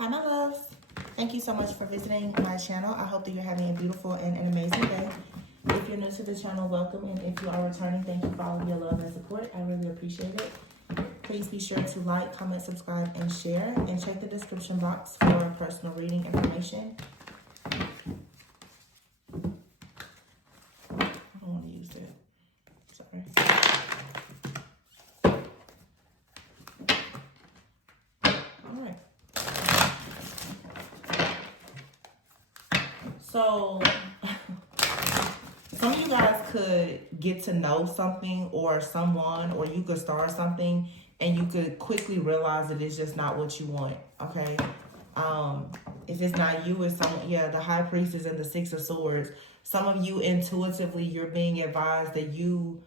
Hi, my loves. Thank you so much for visiting my channel. I hope that you're having a beautiful and an amazing day. If you're new to the channel, welcome. And if you are returning, thank you for all of your love and support. I really appreciate it. Please be sure to like, comment, subscribe, and share. And check the description box for personal reading information. I don't want to use that. Sorry. All right. So, some of you guys could get to know something or someone, or you could start something and you could quickly realize that it's just not what you want, okay? If it's not you, it's someone, yeah, the High Priestess and the Six of Swords. Some of you intuitively, you're being advised that you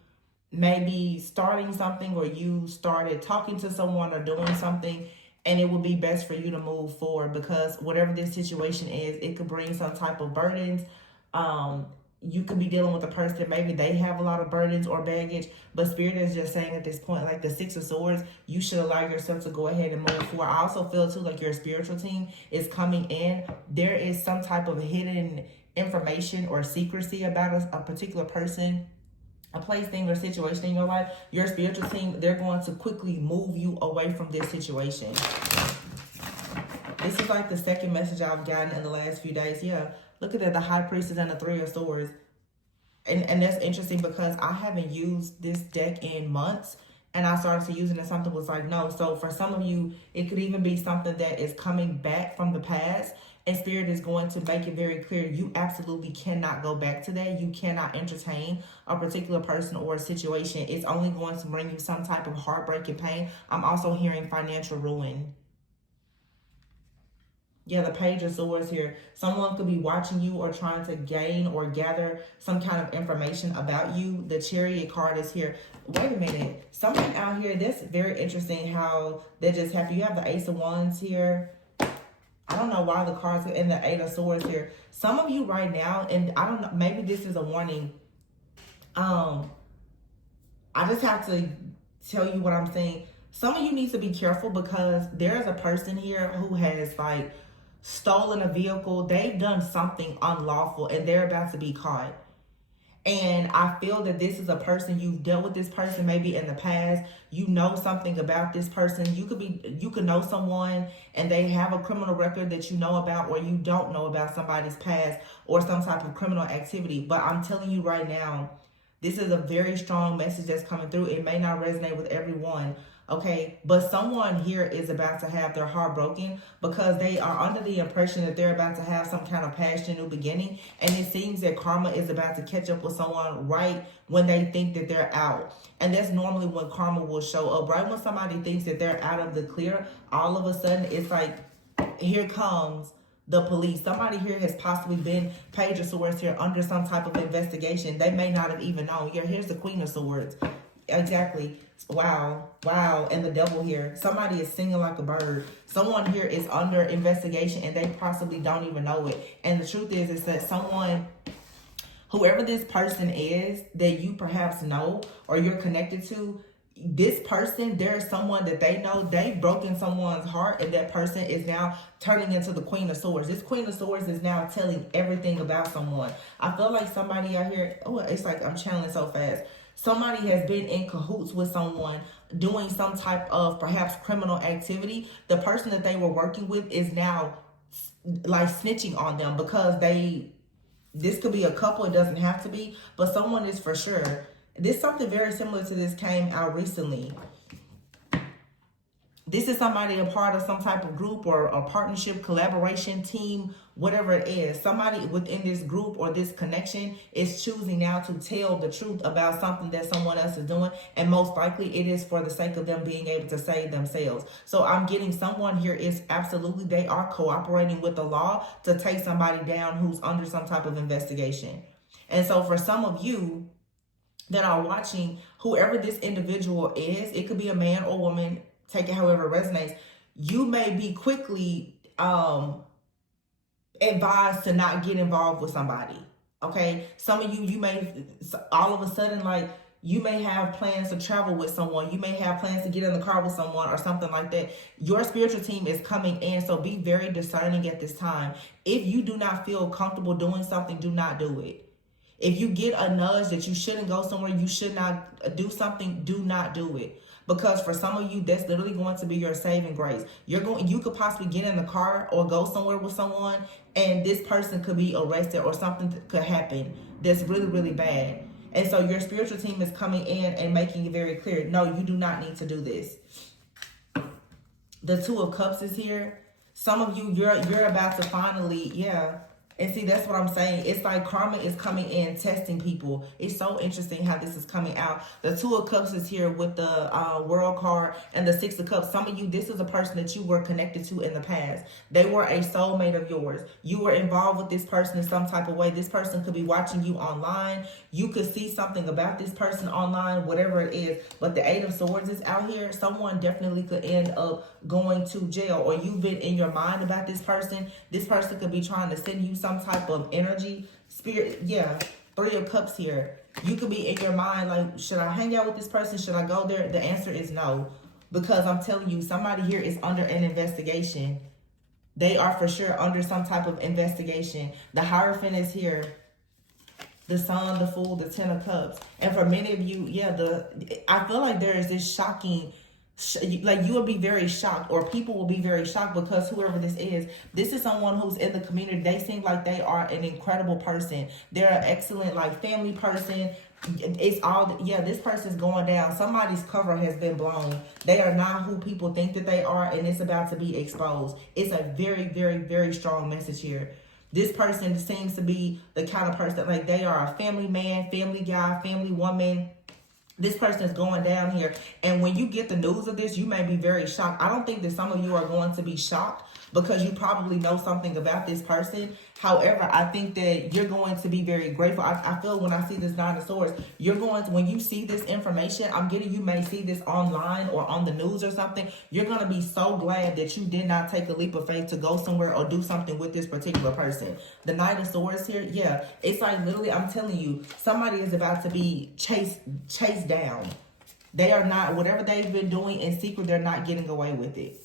may be starting something, or you started talking to someone or doing something, and it would be best for you to move forward, because whatever this situation is, it could bring some type of burdens. You could be dealing with a person, maybe they have a lot of burdens or baggage, but Spirit is just saying at this point, like the Six of Swords, you should allow yourself to go ahead and move forward. I also feel too like your spiritual team is coming in. There is some type of hidden information or secrecy about a particular person, a place, thing, or situation in your life. Your spiritual team, they're going to quickly move you away from this situation. This is like the second message I've gotten in the last few days. Yeah, look at that, the High Priestess and the Three of Swords. And that's interesting because I haven't used this deck in months, and I started to use it and something was like, no. So for some of you, it could even be something that is coming back from the past, and Spirit is going to make it very clear you absolutely cannot go back to that. You cannot entertain a particular person or a situation. It's only going to bring you some type of heartbreak and pain. I'm also hearing financial ruin. Yeah, the Page of Swords here. Someone could be watching you or trying to gain or gather some kind of information about you. The Chariot card is here. Wait a minute. Something out here, that's very interesting how that just happened. You have the Ace of Wands here. I don't know why the cards and the Eight of Swords here. Some of you right now, and I don't know, maybe this is a warning. I just have to tell you what I'm saying. Some of you need to be careful, because there's a person here who has like stolen a vehicle. They've done something unlawful and they're about to be caught. And I feel that this is a person, you've dealt with this person maybe in the past. You know something about this person. You could know someone and they have a criminal record that you know about, or you don't know about somebody's past or some type of criminal activity. But I'm telling you right now, this is a very strong message that's coming through. It may not resonate with everyone, okay? But someone here is about to have their heart broken because they are under the impression that they're about to have some kind of past new beginning. And it seems that karma is about to catch up with someone right when they think that they're out. And that's normally when karma will show up. Right when somebody thinks that they're out of the clear, all of a sudden it's like, here comes the police. Somebody here has possibly been, Page of Swords here, under some type of investigation. They may not have even known. Yeah, here's the Queen of Swords. Exactly. Wow. Wow. And the Devil here. Somebody is singing like a bird. Someone here is under investigation and they possibly don't even know it. And the truth is that someone, whoever this person is that you perhaps know or you're connected to, this person, there's someone that they know, they've broken someone's heart, and that person is now turning into the Queen of Swords. This Queen of Swords is now telling everything about someone. I feel like somebody out here, oh, it's like I'm channeling so fast. Somebody has been in cahoots with someone doing some type of perhaps criminal activity. The person that they were working with is now like snitching on them because this could be a couple, it doesn't have to be, but someone is for sure. This something very similar to this came out recently. This is somebody a part of some type of group or a partnership, collaboration, team, whatever it is. Somebody within this group or this connection is choosing now to tell the truth about something that someone else is doing. And most likely it is for the sake of them being able to save themselves. So I'm getting someone here is absolutely, they are cooperating with the law to take somebody down who's under some type of investigation. And so for some of you that are watching, whoever this individual is, it could be a man or woman, take it however it resonates, you may be quickly advised to not get involved with somebody, okay? Some of you may all of a sudden, like, You may have plans to travel with someone. You may have plans to get in the car with someone or something like that. Your spiritual team is coming in, so be very discerning at this time. If you do not feel comfortable doing something, do not do it. If you get a nudge that you shouldn't go somewhere, you should not do something, do not do it. Because for some of you, that's literally going to be your saving grace. You could possibly get in the car or go somewhere with someone, and this person could be arrested or something could happen that's really, really bad. And so your spiritual team is coming in and making it very clear, no, you do not need to do this. The Two of Cups is here. Some of you, you're about to finally, and see, that's what I'm saying. It's like karma is coming in, testing people. It's so interesting how this is coming out. The Two of Cups is here with the World card and the Six of Cups. Some of you, this is a person that you were connected to in the past. They were a soulmate of yours. You were involved with this person in some type of way. This person could be watching you online. You could see something about this person online, whatever it is. But the Eight of Swords is out here. Someone definitely could end up going to jail, or you've been in your mind about this person. This person could be trying to send you some type of energy, spirit. Three of Cups here. You could be in your mind like, should I hang out with this person? Should I go there? The answer is no, because I'm telling you, somebody here is under an investigation. They are for sure under some type of investigation. The Hierophant is here. The Sun, the Fool, the Ten of Cups. And for many of you, I feel like there is this shocking, like you will be very shocked, or people will be very shocked, because whoever this is someone who's in the community. They seem like they are an incredible person. They're an excellent, like, family person. It's all, this person's going down. Somebody's cover has been blown. They are not who people think that they are, and it's about to be exposed. It's a very, very, very strong message here. This person seems to be the kind of person, like, they are a family man, family guy, family woman. This person is going down here. And when you get the news of this, you may be very shocked. I don't think that some of you are going to be shocked, because you probably know something about this person. However, I think that you're going to be very grateful. I feel when I see this Nine of Swords, you're going to, when you see this information, I'm getting, you may see this online or on the news or something. You're going to be so glad that you did not take a leap of faith to go somewhere or do something with this particular person. The Knight of Swords here, it's like literally, I'm telling you, somebody is about to be chased down. They are not, whatever they've been doing in secret, they're not getting away with it.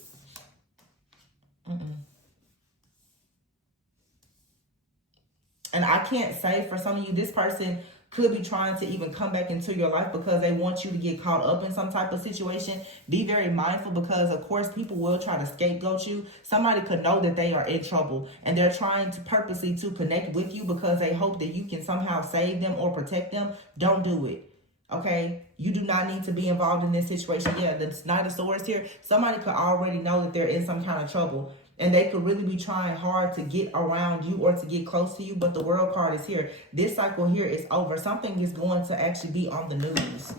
And I can't say, for some of you, this person could be trying to even come back into your life because they want you to get caught up in some type of situation. Be very mindful, because of course people will try to scapegoat you. Somebody could know that they are in trouble, and they're trying to purposely to connect with you because they hope that you can somehow save them or protect them. Don't do it. Okay, you do not need to be involved in this situation. The Knight of Swords here, somebody could already know that they're in some kind of trouble, and they could really be trying hard to get around you or to get close to you. But the World card is here. This cycle here is over. Something is going to actually be on the news.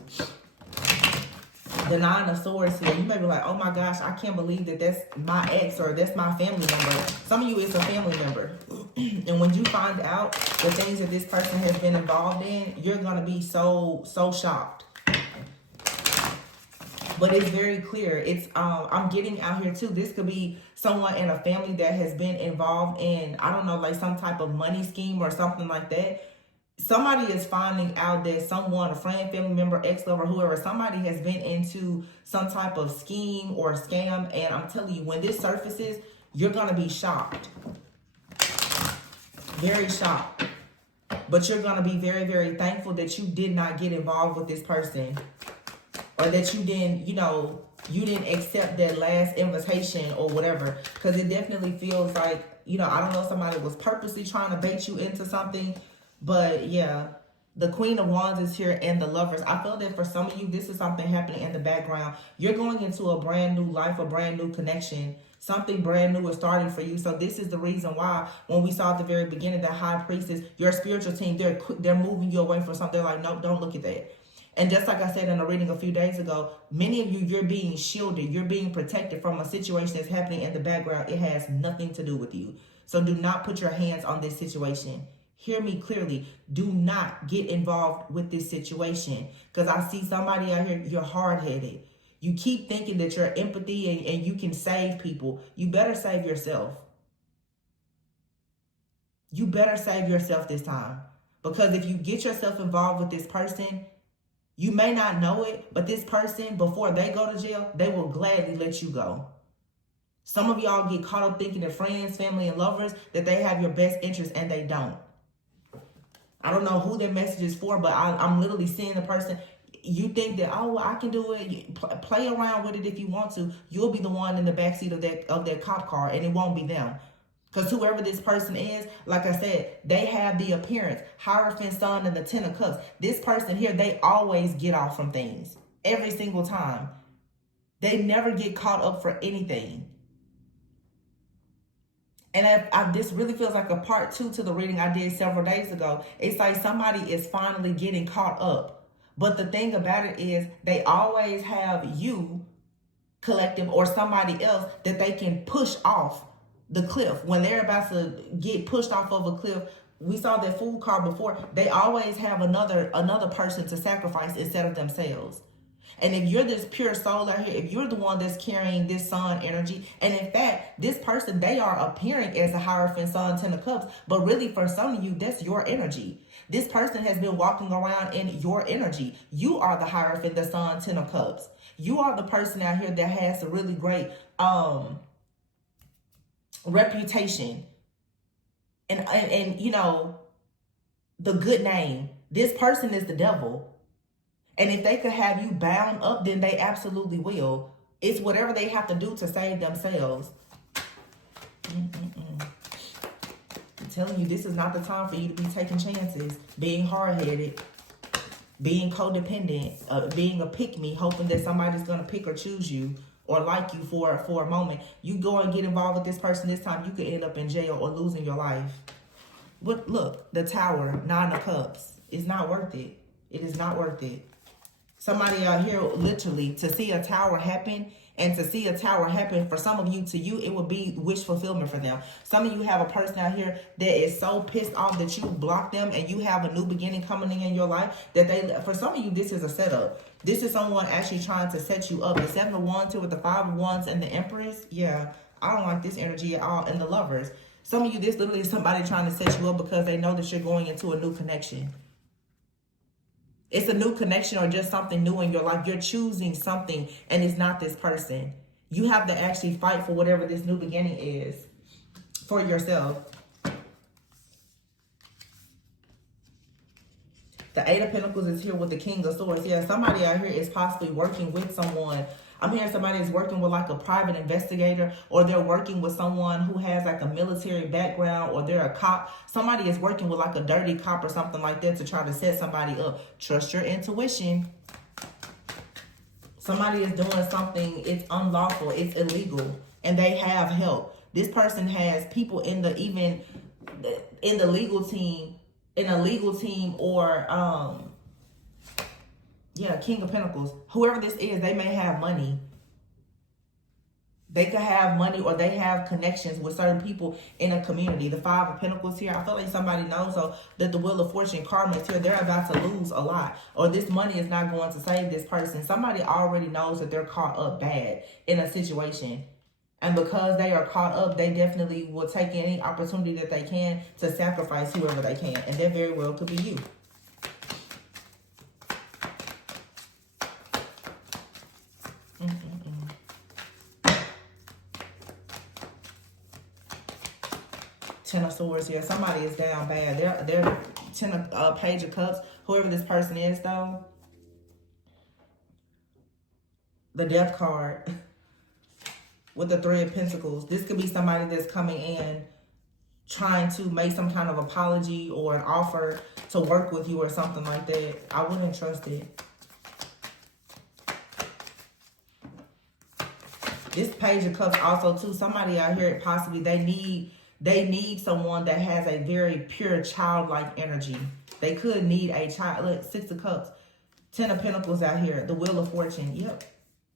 The Nine of Swords here. You may be like, oh my gosh, I can't believe that that's my ex or that's my family member. Some of you, it's a family member. And when you find out the things that this person has been involved in, you're going to be so shocked. But it's very clear. It's I'm getting out here too. This could be someone in a family that has been involved in, I don't know, like some type of money scheme or something like that. Somebody is finding out that someone, a friend, family member, ex-lover, whoever, somebody has been into some type of scheme or scam. And I'm telling you, when this surfaces, you're going to be shocked. Very shocked. But you're going to be very, very thankful that you did not get involved with this person. Or that you didn't, you didn't accept that last invitation or whatever. Because it definitely feels like, I don't know, somebody was purposely trying to bait you into something. But the Queen of Wands is here, and the Lovers. I feel that for some of you, this is something happening in the background. You're going into a brand new life, a brand new connection. Something brand new is starting for you. So this is the reason why, when we saw at the very beginning, the High Priestess, your spiritual team, they're moving you away from something. Like, no, don't look at that. And just like I said in a reading a few days ago, many of you, you're being shielded. You're being protected from a situation that's happening in the background. It has nothing to do with you. So do not put your hands on this situation. Hear me clearly. Do not get involved with this situation. Because I see somebody out here, you're hard-headed. You keep thinking that you're empathy and you can save people. You better save yourself. You better save yourself this time. Because if you get yourself involved with this person, You may not know it, but this person, before they go to jail, they will gladly let you go. Some of y'all get caught up thinking that friends, family, and lovers, that they have your best interest, and they don't. I don't know who their message is for, but I'm literally seeing the person. You think that, oh, well, I can do it. Play around with it if you want to. You'll be the one in the backseat of that cop car, and it won't be them. Because whoever this person is, like I said, they have the appearance. Hierophant, Sun, and the Ten of Cups. This person here, they always get off from things. Every single time. They never get caught up for anything. And this really feels like a part 2 to the reading I did several days ago. It's like somebody is finally getting caught up. But the thing about it is they always have you, collective, or somebody else that they can push off the cliff. When they're about to get pushed off of a cliff, we saw that Fool card before, they always have another person to sacrifice instead of themselves. And if you're this pure soul out here, if you're the one that's carrying this Sun energy, and in fact, this person, they are appearing as a Hierophant, Sun, Ten of Cups, but really for some of you, that's your energy. This person has been walking around in your energy. You are the Hierophant, the Sun, Ten of Cups. You are the person out here that has a really great reputation and you know, the good name. This person is the devil. And if they could have you bound up, then they absolutely will. It's whatever they have to do to save themselves. I'm telling you, this is not the time for you to be taking chances, being hard-headed, being codependent, being a pick-me, hoping that somebody's going to pick or choose you or like you for a moment. You go and get involved with this person this time, you could end up in jail or losing your life. But look, the Tower, Nine of Cups. It's not worth it. It is not worth it. Somebody out here, literally, to see a tower happen, and to see a tower happen, for some of you, to you, it would be wish fulfillment for them. Some of you have a person out here that is so pissed off that you blocked them, and you have a new beginning coming in your life, that for some of you, this is a setup. This is someone actually trying to set you up. The Seven of Wands here with the Five of Wands and the Empress. Yeah, I don't like this energy at all. And the Lovers. Some of you, this literally is somebody trying to set you up because they know that you're going into a new connection. It's a new connection or just something new in your life. You're choosing something and it's not this person. You have to actually fight for whatever this new beginning is for yourself. The Eight of Pentacles is here with the King of Swords. Yeah, somebody out here is possibly working with someone. I'm hearing somebody is working with like a private investigator, or they're working with someone who has like a military background, or they're a cop. Somebody is working with like a dirty cop or something like that to try to set somebody up. Trust your intuition. Somebody is doing something, it's unlawful, it's illegal, and they have help. This person has people in the legal team, or yeah, King of Pentacles. Whoever this is, they may have money. They could have money, or they have connections with certain people in a community. The Five of Pentacles here, I feel like somebody knows that the Wheel of Fortune karma is here. They're about to lose a lot, or this money is not going to save this person. Somebody already knows that they're caught up bad in a situation. And because they are caught up, they definitely will take any opportunity that they can to sacrifice whoever they can. And that very well could be you. Ten of Swords here. Somebody is down bad. They're Page of Cups. Whoever this person is, though. The Death card with the Three of Pentacles. This could be somebody that's coming in trying to make some kind of apology or an offer to work with you or something like that. I wouldn't trust it. This Page of Cups also, too. Somebody out here, possibly, they need someone that has a very pure childlike energy. They could need a child. Look, Six of Cups, Ten of Pentacles out here, the Wheel of Fortune. Yep,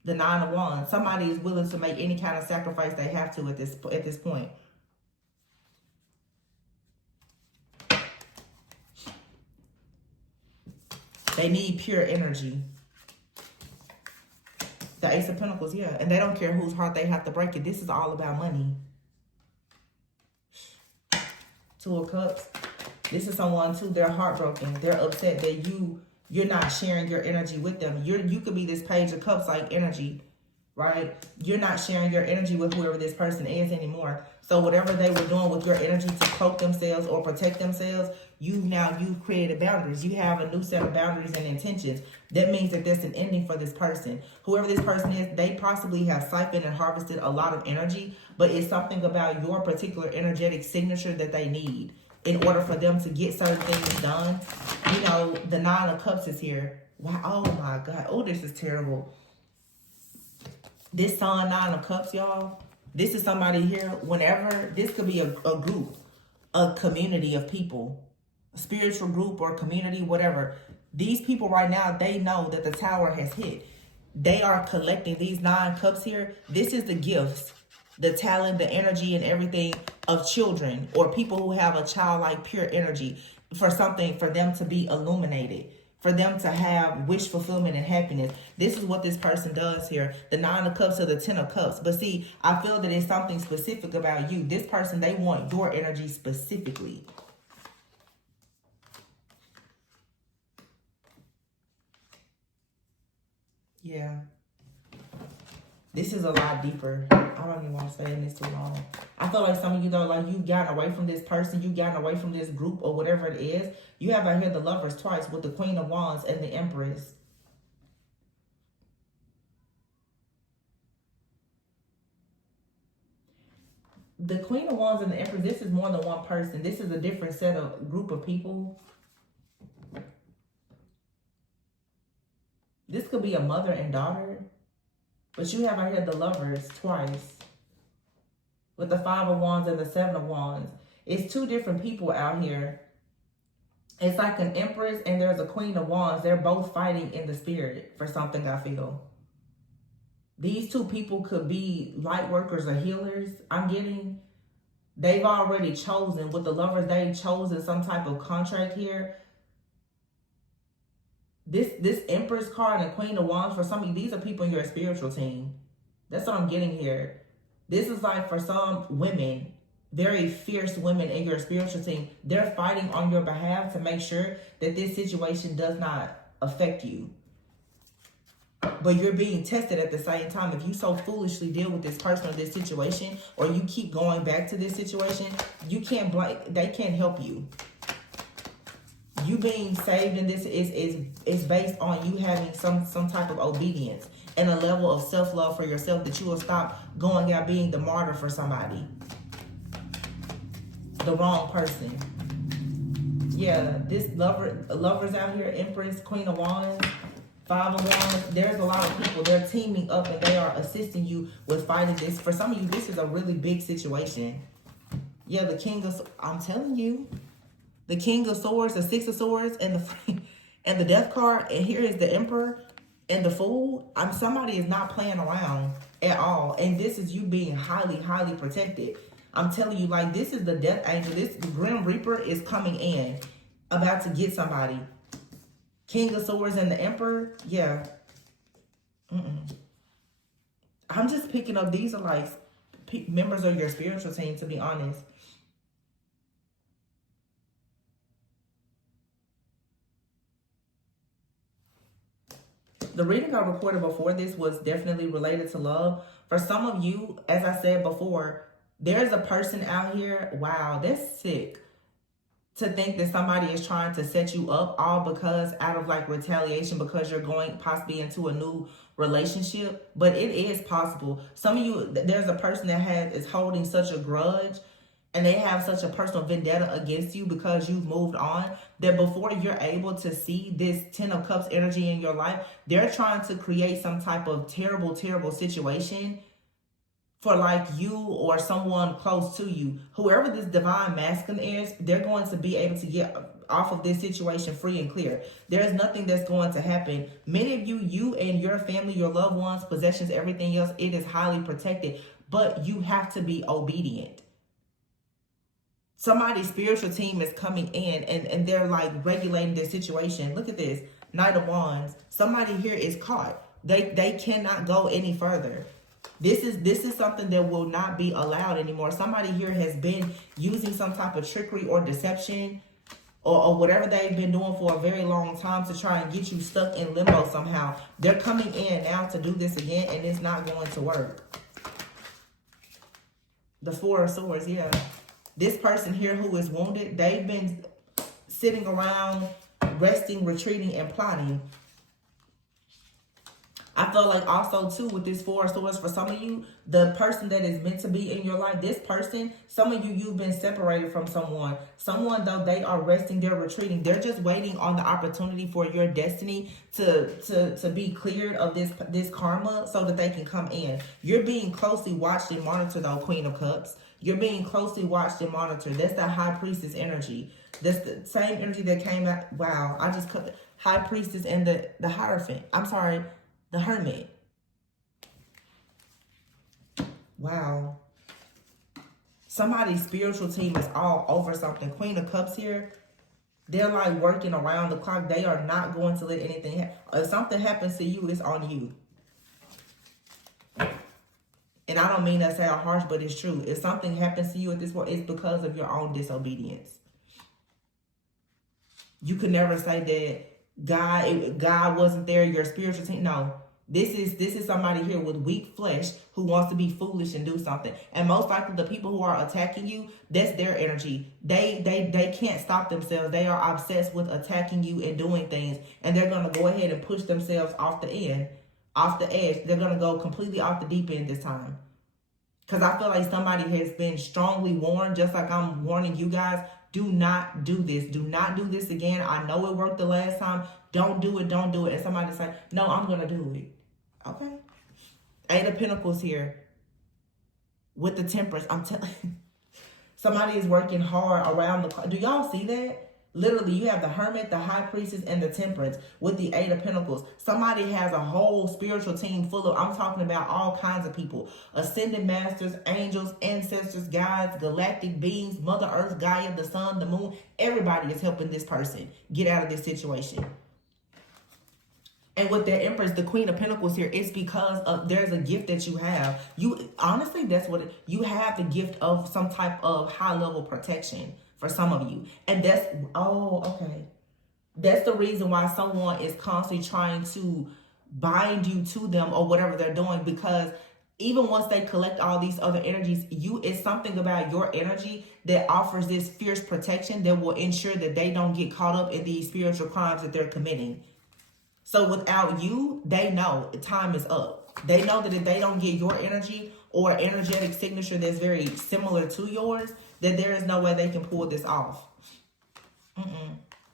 the Nine of Wands. Somebody is willing to make any kind of sacrifice they have to at this point. They need pure energy. The Ace of Pentacles, yeah, and they don't care whose heart they have to break it. This is all about money. Two of Cups. This is someone, too, they're heartbroken. They're upset that you're not sharing your energy with them. You could be this Page of Cups like energy, right? You're not sharing your energy with whoever this person is anymore. So whatever they were doing with your energy to cloak themselves or protect themselves, you've created boundaries. You have a new set of boundaries and intentions. That means that there's an ending for this person. Whoever this person is, they possibly have siphoned and harvested a lot of energy, but it's something about your particular energetic signature that they need in order for them to get certain things done. You know, the Nine of Cups is here. Wow, oh my God. Oh, this is terrible. This Sun, Nine of Cups, y'all. This is somebody here, whenever, this could be a group, a community of people, a spiritual group or community, whatever. These people right now, they know that the tower has hit. They are collecting these 9 cups here. This is the gifts, the talent, the energy, and everything of children or people who have a childlike pure energy for something, for them to be illuminated, for them to have wish fulfillment and happiness. This is what this person does here. The 9 of Cups or the 10 of Cups. But see, I feel that it's something specific about you. This person, they want your energy specifically. Yeah. This is a lot deeper. I don't even want to stay in this too long. I feel like some of you, though, like you've gotten away from this person. You've gotten away from this group or whatever it is. You have out here the Lovers twice with the Queen of Wands and the Empress. The Queen of Wands and the Empress, this is more than one person. This is a different set of group of people. This could be a mother and daughter. But you have out here the Lovers twice. With the 5 of Wands and the 7 of Wands. It's 2 different people out here. It's like an Empress and there's a Queen of Wands. They're both fighting in the spirit for something, I feel. These 2 people could be light workers or healers, I'm getting. They've already chosen. With the Lovers, they've chosen some type of contract here. This Empress card and Queen of Wands, for some of you, these are people in your spiritual team. That's what I'm getting here. This is like for some women, very fierce women in your spiritual team. They're fighting on your behalf to make sure that this situation does not affect you. But you're being tested at the same time. If you so foolishly deal with this person or this situation, or you keep going back to this situation, you can't blame, they can't help you. You being saved in this is based on you having some type of obedience and a level of self-love for yourself, that you will stop going out being the martyr for somebody. The wrong person. Yeah, this lovers out here, Empress, Queen of Wands, 5 of Wands. There's a lot of people. They're teaming up and they are assisting you with fighting this. For some of you, this is a really big situation. Yeah, the King of, I'm telling you. The King of Swords, the 6 of Swords, and the Death card. And here is the Emperor and the Fool. Somebody is not playing around at all. And this is you being highly, highly protected. I'm telling you, like, this is the Death Angel. This Grim Reaper is coming in, about to get somebody. King of Swords and the Emperor, yeah. I'm just picking up, these are like members of your spiritual team, to be honest. The reading I recorded before this was definitely related to love. For some of you, as I said before, there's a person out here, wow, that's sick. To think that somebody is trying to set you up all because out of like retaliation, because you're going possibly into a new relationship. But it is possible. Some of you, there's a person that is holding such a grudge and they have such a personal vendetta against you because you've moved on, that before you're able to see this 10 of Cups energy in your life, they're trying to create some type of terrible, terrible situation for like you or someone close to you. Whoever this divine masculine is, they're going to be able to get off of this situation free and clear. There's nothing that's going to happen. Many of you and your family, your loved ones, possessions, everything else, it is highly protected, but you have to be obedient. Somebody's spiritual team is coming in and they're like regulating their situation. Look at this, Knight of Wands. Somebody here is caught. They cannot go any further. This is something that will not be allowed anymore. Somebody here has been using some type of trickery or deception or whatever they've been doing for a very long time to try and get you stuck in limbo somehow. They're coming in now to do this again, and it's not going to work. The Four of Swords, yeah. This person here who is wounded, they've been sitting around, resting, retreating, and plotting. I feel like also, too, with this Four of Swords, for some of you, the person that is meant to be in your life, this person, some of you, you've been separated from someone. Someone, though, they are resting, they're retreating. They're just waiting on the opportunity for your destiny to be cleared of this karma so that they can come in. You're being closely watched and monitored, though, Queen of Cups. You're being closely watched and monitored. That's the High Priestess energy. That's the same energy that came out. Wow, I just cut the High Priestess and the Hierophant. I'm sorry. The Hermit. Wow. Somebody's spiritual team is all over something. Queen of Cups here. They're like working around the clock. They are not going to let anything happen. If something happens to you, it's on you. And I don't mean that sound harsh, but it's true. If something happens to you at this point, it's because of your own disobedience. You could never say that God wasn't there, your spiritual team. No. This is somebody here with weak flesh who wants to be foolish and do something. And most likely the people who are attacking you, that's their energy. They can't stop themselves. They are obsessed with attacking you and doing things. And they're going to go ahead and push themselves off the edge. They're going to go completely off the deep end this time. Because I feel like somebody has been strongly warned, just like I'm warning you guys. Do not do this. Do not do this again. I know it worked the last time. Don't do it. Don't do it. And somebody say, no, I'm going to do it. Okay. Eight of Pentacles here. With the Temperance. I'm telling you. Somebody is working hard around the clock. Do y'all see that? Literally, you have the Hermit, the High Priestess, and the Temperance with the Eight of Pentacles. Somebody has a whole spiritual team full of, I'm talking about all kinds of people. Ascended Masters, angels, ancestors, guides, galactic beings, Mother Earth, Gaia, the sun, the moon. Everybody is helping this person get out of this situation. And with the Empress, the Queen of Pentacles here, it's because of there's a gift that you have. You honestly, that's what you have, the gift of some type of high level protection for some of you. And that's, okay. That's the reason why someone is constantly trying to bind you to them or whatever they're doing, because even once they collect all these other energies, it's something about your energy that offers this fierce protection that will ensure that they don't get caught up in these spiritual crimes that they're committing. So without you, they know time is up. They know that if they don't get your energy or energetic signature that's very similar to yours, that there is no way they can pull this off.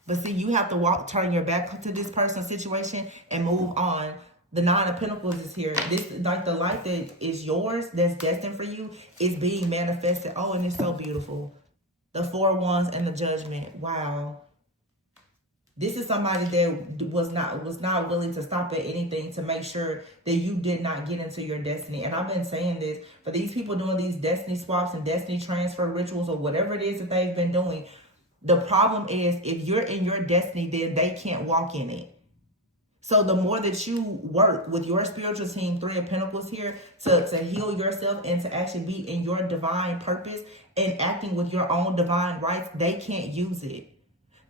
But see, you have to turn your back to this person's situation and move on. The Nine of Pentacles is here. This, like the life that is yours, that's destined for you, is being manifested. Oh, and it's so beautiful. The Four of Wands and the Judgment. Wow. This is somebody that was not willing to stop at anything to make sure that you did not get into your destiny. And I've been saying this, for these people doing these destiny swaps and destiny transfer rituals or whatever it is that they've been doing, the problem is if you're in your destiny, then they can't walk in it. So the more that you work with your spiritual team, Three of Pentacles here, to heal yourself and to actually be in your divine purpose and acting with your own divine rights, they can't use it.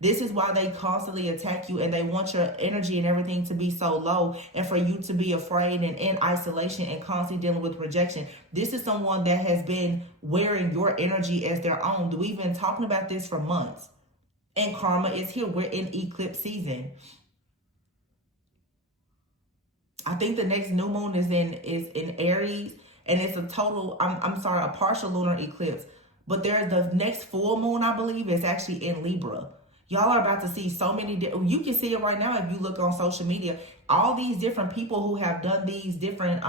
This is why they constantly attack you, and they want your energy and everything to be so low and for you to be afraid and in isolation and constantly dealing with rejection. This is someone that has been wearing your energy as their own. We've been talking about this for months. And karma is here. We're in eclipse season. I think the next new moon is in Aries, and it's a total, a partial lunar eclipse. But there's the next full moon, I believe, is actually in Libra. Y'all are about to see so many, you can see it right now if you look on social media, all these different people who have done these different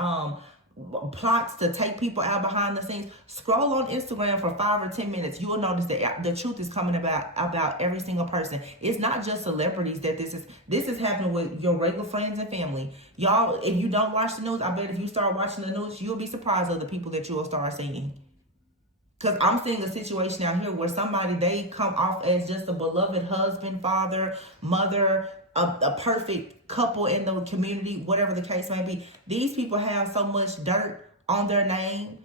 plots to take people out behind the scenes. Scroll on Instagram for 5 or 10 minutes. You will notice that the truth is coming about every single person. It's not just celebrities that this is happening with your regular friends and family. Y'all, if you don't watch the news, I bet if you start watching the news, you'll be surprised of the people that you will start seeing. Because I'm seeing a situation out here where somebody, they come off as just a beloved husband, father, mother, a perfect couple in the community, whatever the case may be. These people have so much dirt on their name,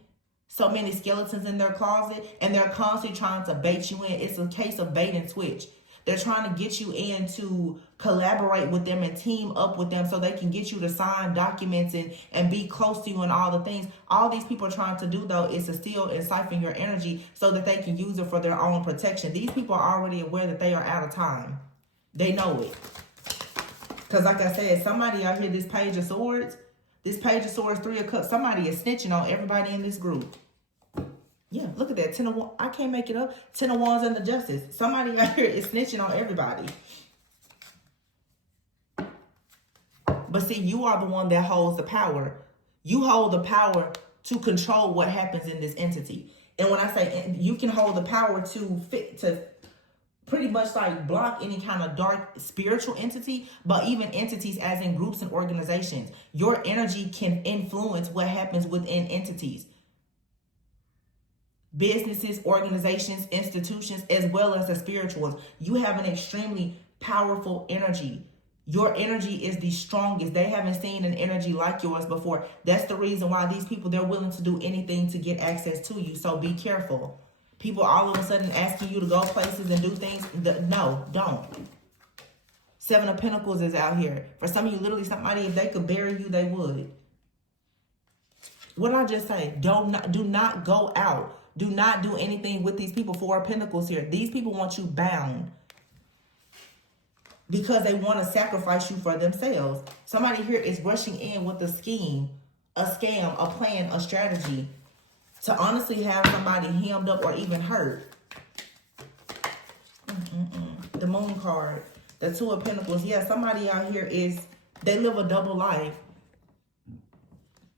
so many skeletons in their closet, and they're constantly trying to bait you in. It's a case of bait and switch. They're trying to get you in to collaborate with them and team up with them so they can get you to sign documents and be close to you and all the things. All these people are trying to do, though, is to steal and siphon your energy so that they can use it for their own protection. These people are already aware that they are out of time. They know it. Because like I said, somebody out here, this Page of Swords, 3 of Cups, somebody is snitching on everybody in this group. Yeah, look at that. 10 of Wands. I can't make it up. 10 of Wands and the Justice. Somebody out here is snitching on everybody. But see, you are the one that holds the power. You hold the power to control what happens in this entity. And when I say you can hold the power to pretty much like block any kind of dark spiritual entity, but even entities as in groups and organizations. Your energy can influence what happens within entities. Businesses, organizations, institutions, as well as the spiritual ones. You have an extremely powerful energy. Your energy is the strongest. They haven't seen an energy like yours before. That's the reason why these people, they're willing to do anything to get access to you. So be careful. People all of a sudden asking you to go places and do things. No, don't. 7 of Pentacles is out here. For some of you, literally somebody, if they could bury you, they would. What did I just say? Do not go out. Do not do anything with these people. 4 of Pentacles here. These people want you bound because they want to sacrifice you for themselves. Somebody here is rushing in with a scheme, a scam, a plan, a strategy to honestly have somebody hemmed up or even hurt. The Moon card, the 2 of Pentacles. Yeah, somebody out here they live a double life.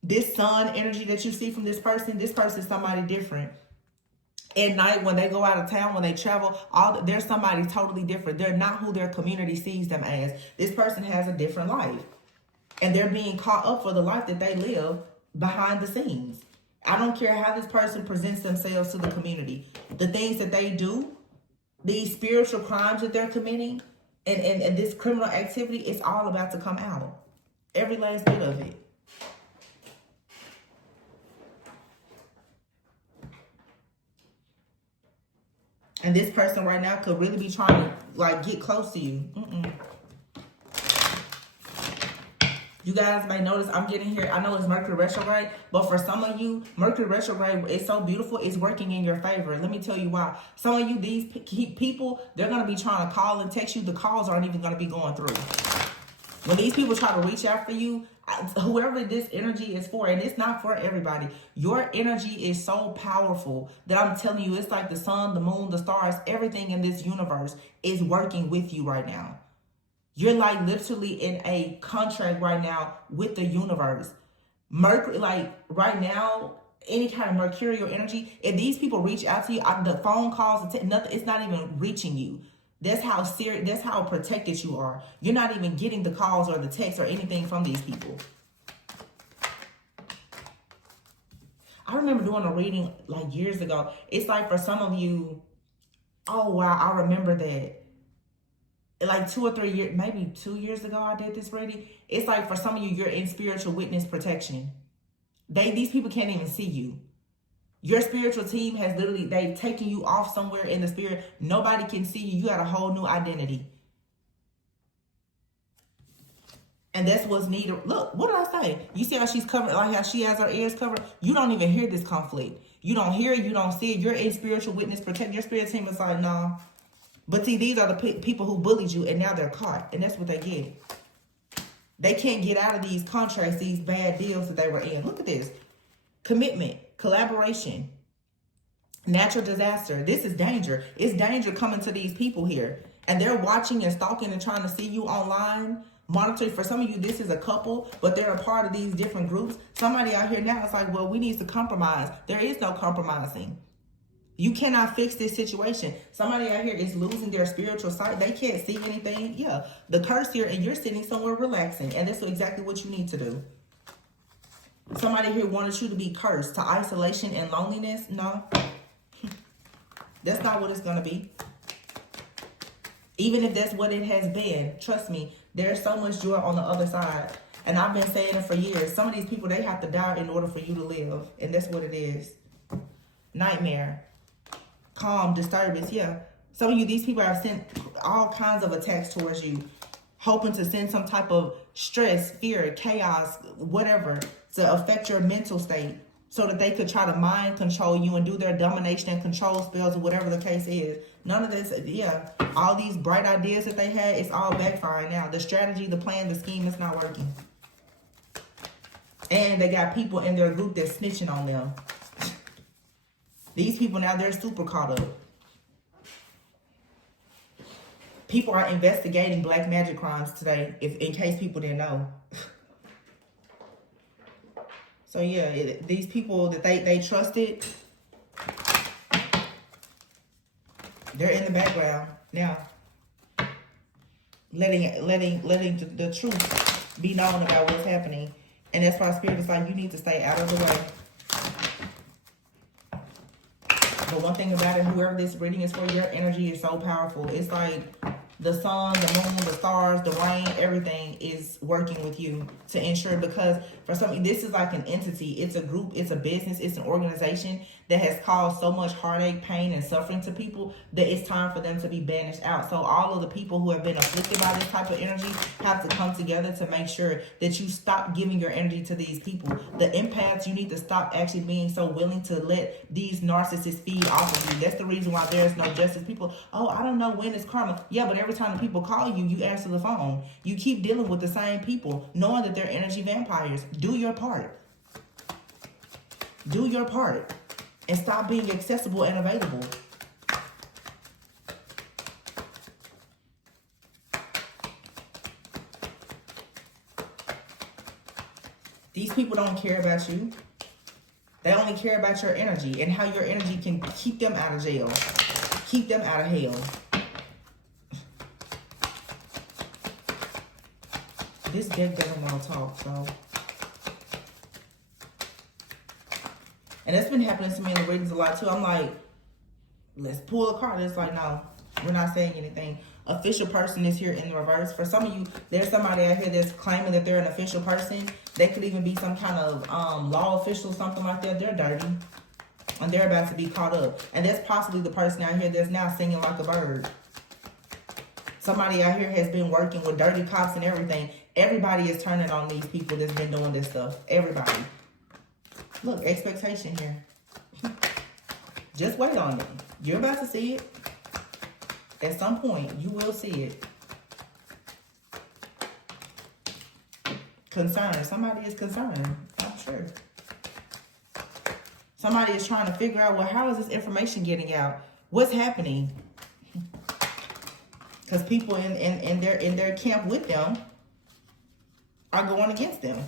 This sun energy that you see from this person is somebody different. At night, when they go out of town, when they travel, there's somebody totally different. They're not who their community sees them as. This person has a different life. And they're being caught up for the life that they live behind the scenes. I don't care how this person presents themselves to the community. The things that they do, these spiritual crimes that they're committing, and this criminal activity, it's all about to come out. Every last bit of it. And this person right now could really be trying to like get close to you. You guys may notice I'm getting here. I know it's Mercury retrograde, but for some of you, Mercury retrograde is so beautiful. It's working in your favor. Let me tell you why. Some of you, these people, they're going to be trying to call and text you. The calls aren't even going to be going through. When these people try to reach out for you, whoever this energy is for, and it's not for everybody, your energy is so powerful that I'm telling you, it's like the sun, the moon, the stars, everything in this universe is working with you right now. You're like literally in a contract right now with the universe. Mercury, like right now, any kind of mercurial energy, if these people reach out to you, the phone calls, nothing, it's not even reaching you. That's how serious, that's how protected you are. You're not even getting the calls or the texts or anything from these people. I remember doing a reading like years ago. It's like for some of you, oh wow, I remember that. Like 2 or 3 years, maybe 2 years ago, I did this reading. It's like for some of you, you're in spiritual witness protection. These people can't even see you. Your spiritual team has literally, they've taken you off somewhere in the spirit. Nobody can see you. You got a whole new identity. And that's what's needed. Look, what did I say? You see how she's covered, like how she has her ears covered? You don't even hear this conflict. You don't hear it. You don't see it. You're in spiritual witness protection. Your spirit team is like, no. But see, these are the people who bullied you, and now they're caught. And that's what they get. They can't get out of these contracts, these bad deals that they were in. Look at this. Commitment, collaboration, natural disaster. This is danger. It's danger coming to these people here. And they're watching and stalking and trying to see you online, monitoring. For some of you, this is a couple, but they're a part of these different groups. Somebody out here now is like, well, we need to compromise. There is no compromising. You cannot fix this situation. Somebody out here is losing their spiritual sight. They can't see anything. Yeah, the curse here, and you're sitting somewhere relaxing. And that's exactly what you need to do. Somebody here wanted you to be cursed to isolation and loneliness. No, that's not what it's going to be. Even if that's what it has been, trust me, there's so much joy on the other side. And I've been saying it for years. Some of these people, they have to die in order for you to live. And that's what it is. Nightmare. Calm, disturbance, yeah. Some of you, these people have sent all kinds of attacks towards you, hoping to send some type of stress, fear, chaos, whatever, to affect your mental state so that they could try to mind control you and do their domination and control spells or whatever the case is. None of this, yeah, all these bright ideas that they had, it's all backfiring now. The strategy, the plan, the scheme is not working. And they got people in their group that's snitching on them. These people now, they're super caught up. People are investigating black magic crimes today, in case people didn't know. So yeah, these people that they trusted, they're in the background now, letting the truth be known about what's happening. And that's why Spirit is like, you need to stay out of the way. But one thing about it, whoever this reading is for, your energy is so powerful. It's like the sun, the moon, the stars, the rain, everything is working with you to ensure, because for some, this is like an entity. It's a group, it's a business, it's an organization that has caused so much heartache, pain, and suffering to people that it's time for them to be banished out. So all of the people who have been afflicted by this type of energy have to come together to make sure that you stop giving your energy to these people. The empaths, you need to stop actually being so willing to let these narcissists feed off of you. That's the reason why there's no justice. People, oh, I don't know when it's karma. Yeah, but every time the people call you, you answer the phone. You keep dealing with the same people, knowing that they're energy vampires. Do your part. Do your part. And stop being accessible and available. These people don't care about you. They only care about your energy and how your energy can keep them out of jail. Keep them out of hell. This deck doesn't want to talk, so. And that's been happening to me in the readings a lot too. I'm like, let's pull a card. It's like, no, we're not saying anything. Official person is here in the reverse. For some of you, there's somebody out here that's claiming that they're an official person. They could even be some kind of law official, something like that. They're dirty. And they're about to be caught up. And that's possibly the person out here that's now singing like a bird. Somebody out here has been working with dirty cops and everything. Everybody is turning on these people that's been doing this stuff. Everybody. Look, expectation here. Just wait on it. You're about to see it. At some point, you will see it. Concern. Somebody is concerned. I'm sure. Somebody is trying to figure out, well, how is this information getting out? What's happening? Because people in their camp with them are going against them.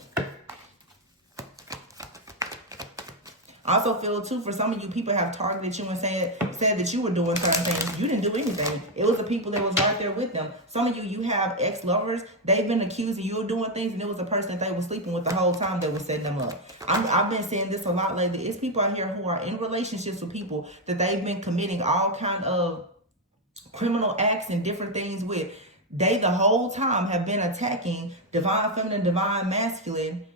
I also feel too, for some of you, people have targeted you and said that you were doing certain things. You didn't do anything. It was the people that was right there with them. Some of you have ex-lovers. They've been accusing you of doing things, and it was the person that they were sleeping with the whole time that was setting them up. I've been saying this a lot lately. It's people out here who are in relationships with people that they've been committing all kind of criminal acts and different things with. They the whole time have been attacking divine feminine, divine masculine,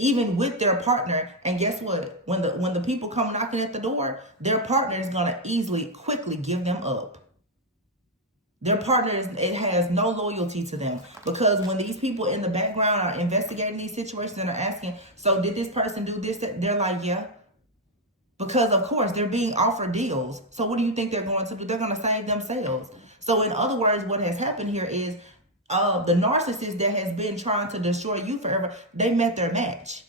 even with their partner. And guess what? When the people come knocking at the door, their partner is going to quickly give them up. Their partner it has no loyalty to them, because when these people in the background are investigating these situations and are asking, so did this person do this? They're like, yeah. Because of course they're being offered deals. So what do you think they're going to do? They're going to save themselves. So in other words, what has happened here is the narcissist that has been trying to destroy you forever, they met their match.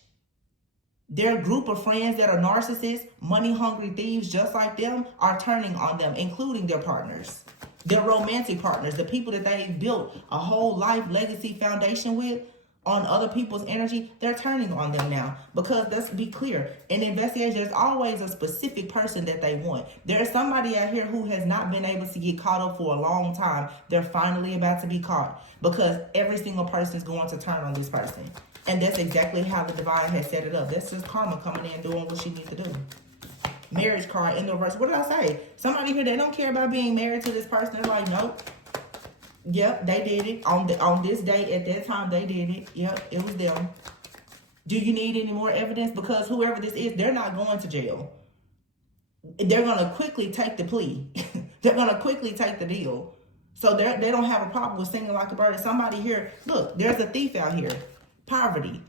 Their group of friends that are narcissists, money-hungry thieves just like them, are turning on them, including their partners. Their romantic partners, the people that they've built a whole life legacy foundation with, on other people's energy, they're turning on them now. Because let's be clear, in investigation, there's always a specific person that they want. There's somebody out here who has not been able to get caught up for a long time. They're finally about to be caught, because every single person is going to turn on this person. And that's exactly how the divine has set it up. That's just karma coming in doing what she needs to do. Marriage card in the reverse. What did I say? Somebody here, they don't care about being married to this person. They're like, nope. Yep, they did it. On this day, at that time, they did it. Yep, it was them. Do you need any more evidence? Because whoever this is, they're not going to jail. They're going to quickly take the plea. They're going to quickly take the deal. So they don't have a problem with singing like a bird. Somebody here, look, there's a thief out here. Poverty.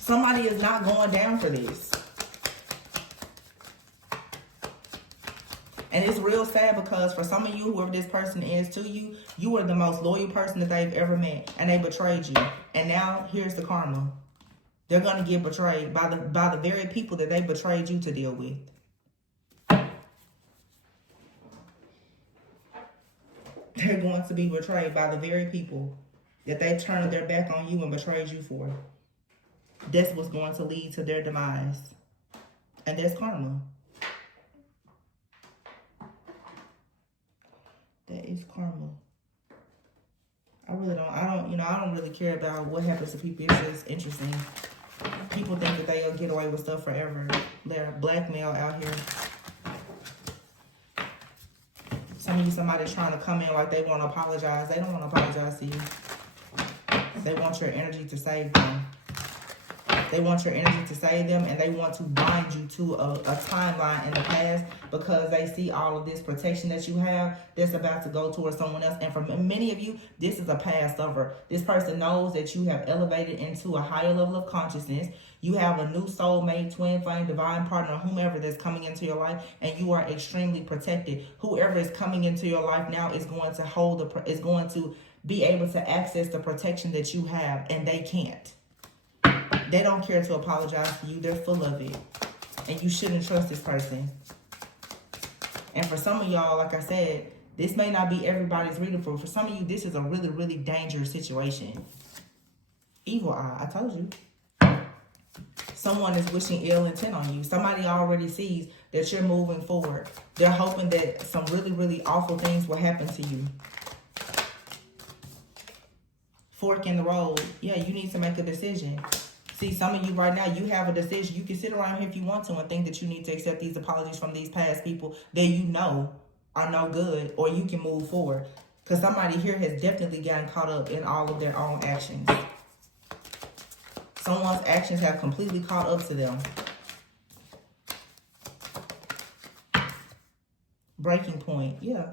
Somebody is not going down for this. And it's real sad because for some of you, whoever this person is to you, you were the most loyal person that they've ever met. And they betrayed you. And now here's the karma. They're going to get betrayed by the very people that they betrayed you to deal with. They're going to be betrayed by the very people that they turned their back on you and betrayed you for. That's what's going to lead to their demise. And that's karma. That is karma. I don't really care about what happens to people. It's just interesting. People think that they'll get away with stuff forever. They're blackmail out here. Some of you, somebody's trying to come in like they want to apologize. They don't want to apologize to you. They want your energy to save them. They want your energy to save them, and they want to bind you to a timeline in the past because they see all of this protection that you have that's about to go towards someone else. And for many of you, this is a past lover. This person knows that you have elevated into a higher level of consciousness. You have a new soulmate, twin flame, divine partner, whomever that's coming into your life, and you are extremely protected. Whoever is coming into your life now is going to be able to access the protection that you have, and they can't. They don't care to apologize to you. They're full of it. And you shouldn't trust this person. And for some of y'all, like I said, this may not be everybody's reading for. For some of you, this is a really, really dangerous situation. Evil eye. I told you. Someone is wishing ill intent on you. Somebody already sees that you're moving forward. They're hoping that some really, really awful things will happen to you. Fork in the road. Yeah, you need to make a decision. See, some of you right now, you have a decision. You can sit around here if you want to and think that you need to accept these apologies from these past people that you know are no good, or you can move forward. Because somebody here has definitely gotten caught up in all of their own actions. Someone's actions have completely caught up to them. Breaking point, yeah.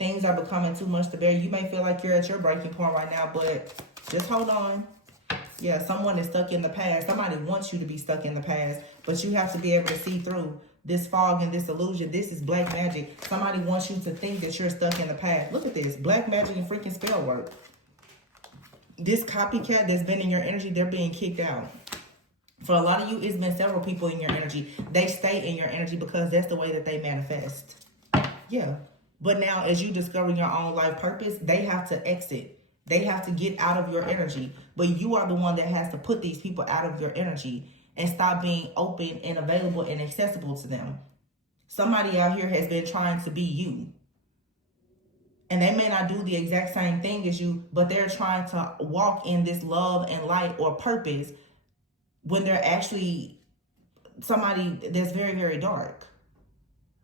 Things are becoming too much to bear. You may feel like you're at your breaking point right now, but just hold on. Yeah, someone is stuck in the past. Somebody wants you to be stuck in the past, but you have to be able to see through this fog and this illusion. This is black magic. Somebody wants you to think that you're stuck in the past. Look at this. Black magic and freaking spell work. This copycat that's been in your energy, they're being kicked out. For a lot of you, it's been several people in your energy. They stay in your energy because that's the way that they manifest. Yeah. But now, as you discover your own life purpose, they have to exit. They have to get out of your energy. But you are the one that has to put these people out of your energy and stop being open and available and accessible to them. Somebody out here has been trying to be you. And they may not do the exact same thing as you, but they're trying to walk in this love and light or purpose when they're actually somebody that's very, very dark.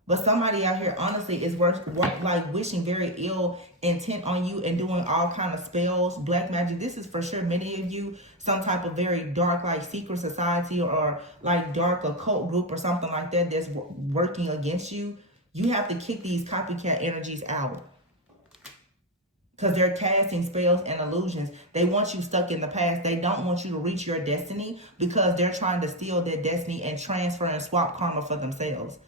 But somebody out here, honestly, is wishing very ill intent on you and doing all kind of spells, black magic. This is for sure many of you, some type of very dark, like secret society or like dark occult group or something like that that's working against you. You have to kick these copycat energies out. Because they're casting spells and illusions. They want you stuck in the past. They don't want you to reach your destiny because they're trying to steal their destiny and transfer and swap karma for themselves.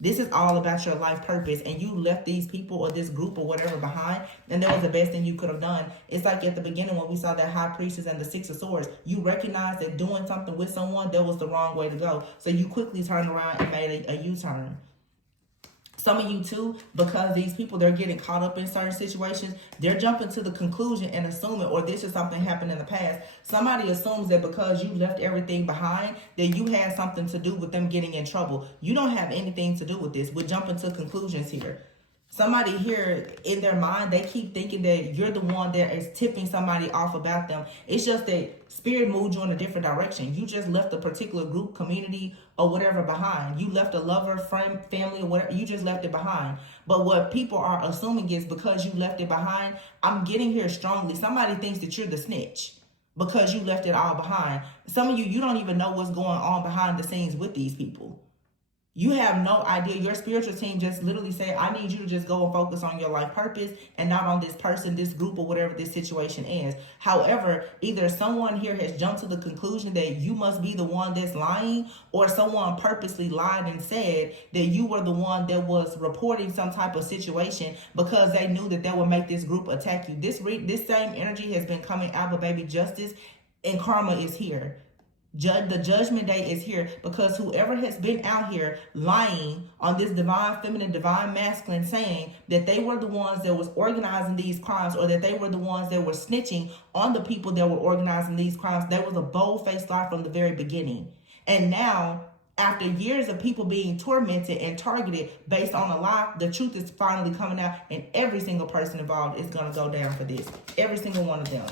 This is all about your life purpose, and you left these people or this group or whatever behind, and that was the best thing you could have done. It's like at the beginning when we saw that High Priestess and the Six of Swords. You recognized that doing something with someone, that was the wrong way to go. So you quickly turned around and made a U-turn. Some of you too, because these people, they're getting caught up in certain situations, they're jumping to the conclusion and assuming, or this is something happened in the past. Somebody assumes that because you left everything behind, that you had something to do with them getting in trouble. You don't have anything to do with this. We're jumping to conclusions here. Somebody here, in their mind, they keep thinking that you're the one that is tipping somebody off about them. It's just that spirit moved you in a different direction. You just left a particular group, community, or whatever behind. You left a lover, friend, family, or whatever. You just left it behind. But what people are assuming is because you left it behind, I'm getting here strongly. Somebody thinks that you're the snitch. because you left it all behind. Some of you, you don't even know what's going on behind the scenes with these people. You have no idea. Your spiritual team just literally said, I need you to just go and focus on your life purpose and not on this person, this group, or whatever this situation is. However, either someone here has jumped to the conclusion that you must be the one that's lying, or someone purposely lied and said that you were the one that was reporting some type of situation because they knew that they would make this group attack you. This same energy has been coming out, but baby, justice and karma is here. The judgment day is here, because whoever has been out here lying on this divine feminine, divine masculine, saying that they were the ones that was organizing these crimes, or that they were the ones that were snitching on the people that were organizing these crimes, that was a bold-faced lie from the very beginning. And now, after years of people being tormented and targeted based on a lie, the truth is finally coming out, and every single person involved is going to go down for this. Every single one of them.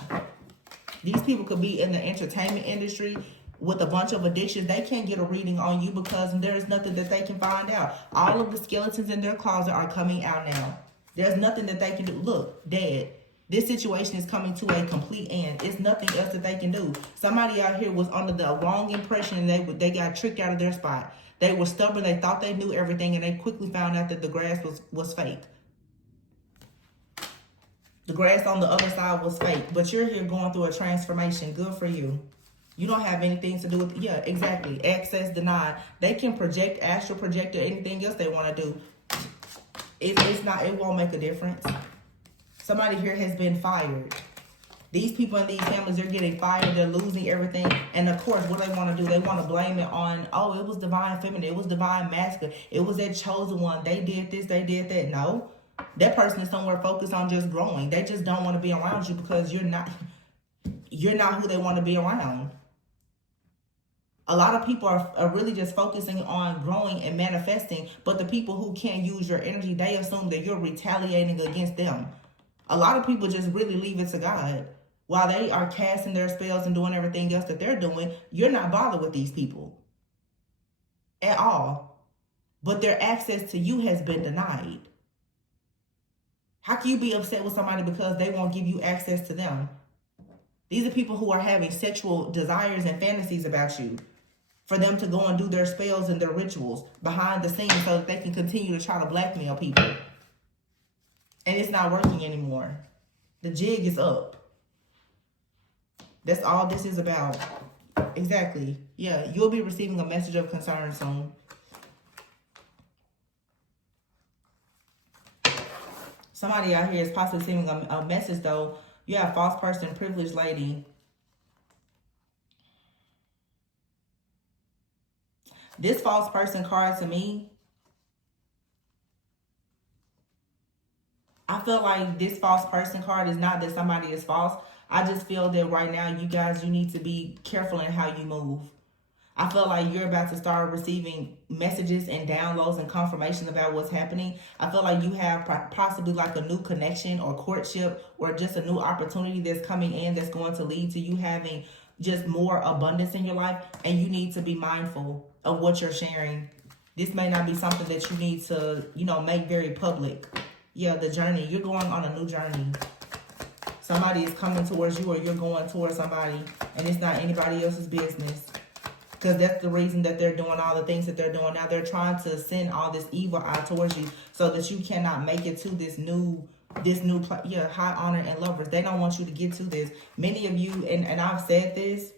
These people could be in the entertainment industry with a bunch of addictions. They can't get a reading on you because there's nothing that they can find out. All of the skeletons in their closet are coming out now. There's nothing that they can do. Look, dead. This situation is coming to a complete end. It's nothing else that they can do. Somebody out here was under the wrong impression, and they got tricked out of their spot. They were stubborn. They thought they knew everything, and they quickly found out that the grass was fake. The grass on the other side was fake. But you're here going through a transformation. Good for you. You don't have anything to do with, yeah, exactly. Access denied. They can project, astral project, or anything else they want to do. It won't make a difference. Somebody here has been fired. These people in these families, they're getting fired. They're losing everything. And of course, what they want to do, they want to blame it on, oh, it was divine feminine. It was divine masculine. It was that chosen one. They did this, they did that. No. That person is somewhere focused on just growing. They just don't want to be around you because you're not who they want to be around. A lot of people are really just focusing on growing and manifesting, but the people who can't use your energy, they assume that you're retaliating against them. A lot of people just really leave it to God. While they are casting their spells and doing everything else that they're doing, you're not bothered with these people at all. But their access to you has been denied. How can you be upset with somebody because they won't give you access to them? These are people who are having sexual desires and fantasies about you, for them to go and do their spells and their rituals behind the scenes so that they can continue to try to blackmail people. And it's not working anymore. The jig is up. That's all this is about. Exactly. Yeah, you'll be receiving a message of concern soon. Somebody out here is possibly receiving a message, though. You have false person, privileged lady. This false person card to me, I feel like this false person card is not that somebody is false. I just feel that right now, you guys, you need to be careful in how you move. I feel like you're about to start receiving messages and downloads and confirmation about what's happening. I feel like you have possibly like a new connection or courtship or just a new opportunity that's coming in that's going to lead to you having just more abundance in your life. And you need to be mindful of what you're sharing. This may not be something that you need to, make very public. Yeah, the journey. You're going on a new journey. Somebody is coming towards you, or you're going towards somebody, and it's not anybody else's business. Because that's the reason that they're doing all the things that they're doing now. They're trying to send all this evil out towards you so that you cannot make it to this new high honor and lovers. They don't want you to get to this. Many of you, and I've said this,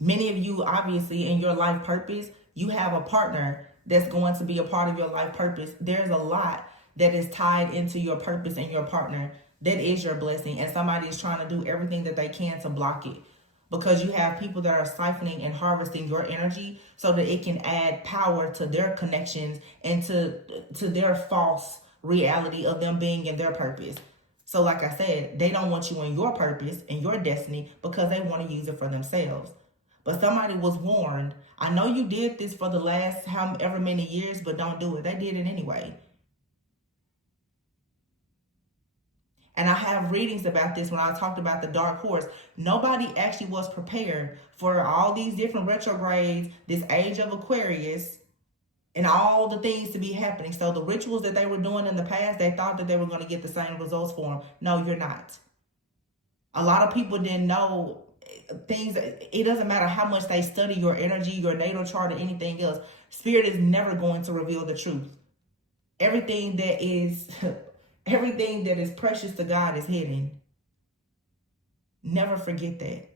many of you, obviously, in your life purpose, you have a partner that's going to be a part of your life purpose. There's a lot that is tied into your purpose and your partner. That is your blessing. And somebody is trying to do everything that they can to block it. Because you have people that are siphoning and harvesting your energy so that it can add power to their connections and to their false reality of them being in their purpose. So like I said, they don't want you in your purpose and your destiny because they want to use it for themselves. But somebody was warned. I know you did this for the last however many years, but don't do it. They did it anyway. And I have readings about this when I talked about the dark horse. Nobody actually was prepared for all these different retrogrades, this age of Aquarius, and all the things to be happening. So the rituals that they were doing in the past, they thought that they were going to get the same results for them. No, you're not. A lot of people didn't know things. It doesn't matter how much they study your energy, your natal chart, or anything else. Spirit is never going to reveal the truth. Everything that is everything that is precious to God is hidden. Never forget that.